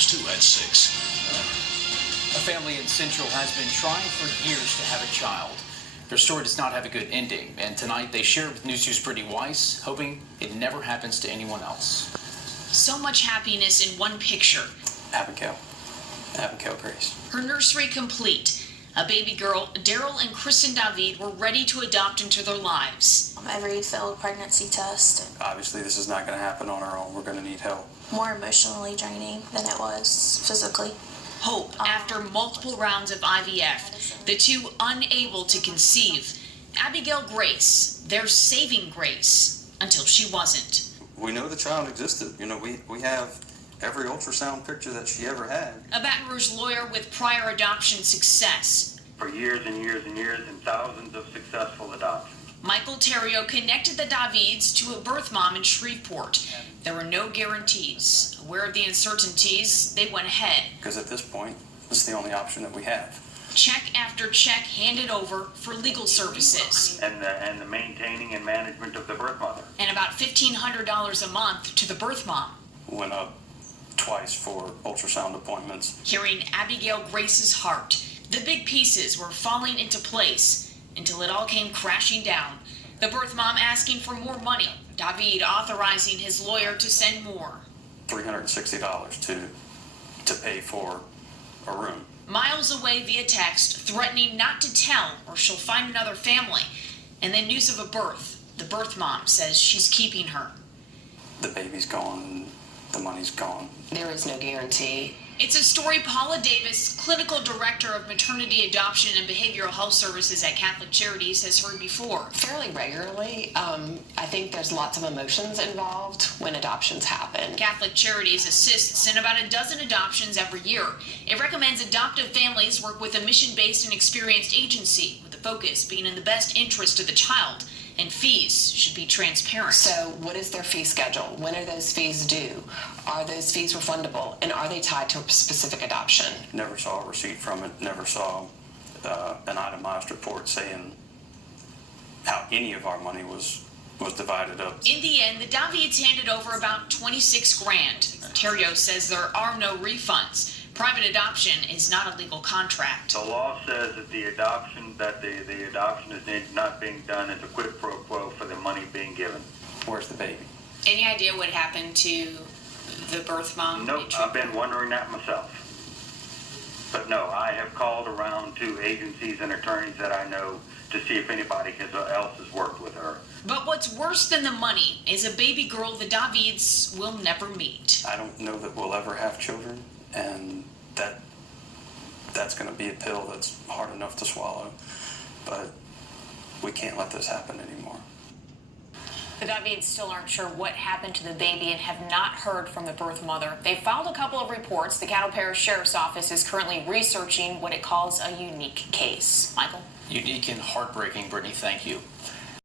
2 at 6. A family in Central has been trying for years to have a child. Their story does not have a good ending, and tonight they share it with News 2's Brittany Weiss, hoping it never happens to anyone else. So much happiness in one picture. Abigail Grace. Her nursery complete. A baby girl, Daryl and Kristen David, were ready to adopt into their lives. Every failed pregnancy test. Obviously, this is not going to happen on our own. We're going to need help. More emotionally draining than it was physically. Hope after multiple rounds of IVF, the two unable to conceive. Abigail Grace, their saving grace, until she wasn't. We know the child existed. We have every ultrasound picture that she ever had. A Baton Rouge lawyer with prior adoption success. For years and years and years, and thousands of successful adoptions. Michael Terrio connected the Davids to a birth mom in Shreveport. There were no guarantees. Aware of the uncertainties, they went ahead. Because at this point, this is the only option that we have. Check after check handed over for legal services. And the maintaining and management of the birth mother. And about $1,500 a month to the birth mom. Went up twice for ultrasound appointments. Hearing Abigail Grace's heart, the big pieces were falling into place until it all came crashing down. The birth mom asking for more money. David authorizing his lawyer to send more. $360 to pay for a room. Miles away via text, threatening not to tell or she'll find another family. And then news of a birth. The birth mom says she's keeping her. The baby's gone. The money's gone. There is no guarantee. It's a story Paula Davis, clinical director of maternity adoption and behavioral health services at Catholic Charities, has heard before. Fairly regularly. I think there's lots of emotions involved when adoptions happen. Catholic Charities assists in about a dozen adoptions every year. It recommends adoptive families work with a mission-based and experienced agency, with the focus being in the best interest of the child. And fees should be transparent. So what is their fee schedule? When are those fees due? Are those fees refundable? And are they tied to a specific adoption? Never saw a receipt from it. Never saw an itemized report saying how any of our money was divided up. In the end, the Davids handed over about $26,000. Terrio says there are no refunds. Private adoption is not a legal contract. The law says that the adoption is not being done as a quid pro quo for the money being given. Where's the baby? Any idea what happened to the birth mom? Nope, I've been wondering that myself. But no, I have called around to agencies and attorneys that I know to see if anybody else has worked with her. But what's worse than the money is a baby girl the Davids will never meet. I don't know that we'll ever have children, and that's going to be a pill that's hard enough to swallow. But we can't let this happen anymore. The Davids still aren't sure what happened to the baby and have not heard from the birth mother. They filed a couple of reports. The Caddo Parish Sheriff's Office is currently researching what it calls a unique case. Michael? Unique and heartbreaking, Brittany, thank you.